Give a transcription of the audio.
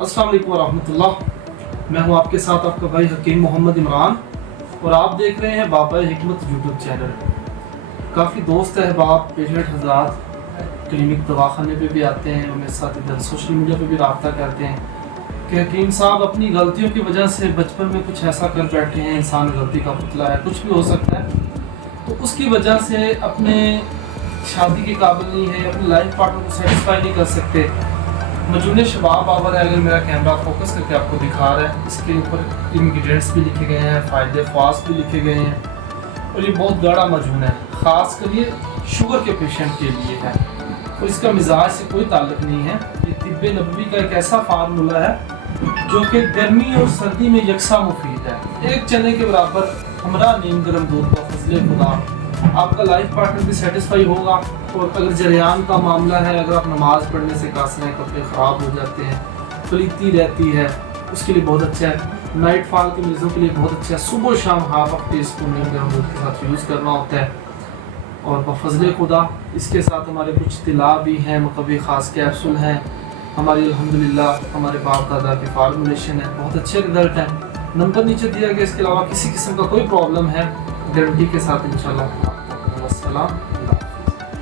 अस्सलाम वालेकुम रहमतुल्लाह। मैं हूं आपके साथ आपका भाई हकीम मोहम्मद इमरान और आप देख रहे हैं बाबा हिकमत यूट्यूब चैनल। काफ़ी दोस्त अहबाब पेशेंट हज़रात क्लिनिक दवाखाने पे भी आते हैं और मेरे साथ इधर सोशल मीडिया पे भी रब्ता करते हैं कि हकीम साहब अपनी गलतियों की वजह से बचपन में कुछ ऐसा कर बैठे हैं, इंसान गलती का पुतला है, कुछ भी हो सकता है, तो उसकी वजह से अपने शादी के काबिल नहीं है, अपने लाइफ पार्टनर को सेटिस्फाई नहीं कर सकते। मजून शबाब आवर है, अगर मेरा कैमरा फोकस करके आपको दिखा रहा है, इसके ऊपर इंग्रेडिएंट्स भी लिखे गए हैं, फ़ायदे ख़ास भी लिखे गए हैं और ये बहुत गाढ़ा मजून है, ख़ास कर ये शुगर के पेशेंट के लिए है और इसका मिजाज से कोई ताल्लुक़ नहीं है। ये तिब्बे नबवी का एक ऐसा फार्मूला है जो कि गर्मी और सर्दी में यकसा मुफीद है। एक चने के बराबर हमरा नीम गर्म दूध का फजले खुदा आपका लाइफ पार्टनर भी सेटिस्फाई होगा। और अगर जरियान का मामला है, अगर आप नमाज पढ़ने से कासर हैं, कपड़े ख़राब हो जाते हैं, पलीती रहती है, उसके लिए बहुत अच्छा है। नाइट फॉल के मरीज़ों के लिए बहुत अच्छा है। सुबह शाम हाफ टी स्पून गर्म दूध के साथ यूज़ करना होता है। और बफजले खुदा इसके साथ हमारे कुछ तिला भी हैं, मुकवी ख़ास कैप्सूल हैं। हमारी अल्हम्दुलिल्लाह हमारे बाप दादा की फार्मूलेशन है, बहुत अच्छे रिजल्ट हैं। नंबर नीचे दिया गया, इसके अलावा किसी किस्म का कोई प्रॉब्लम है गारंटी के साथ इंशाल्लाह। अस्सलाम।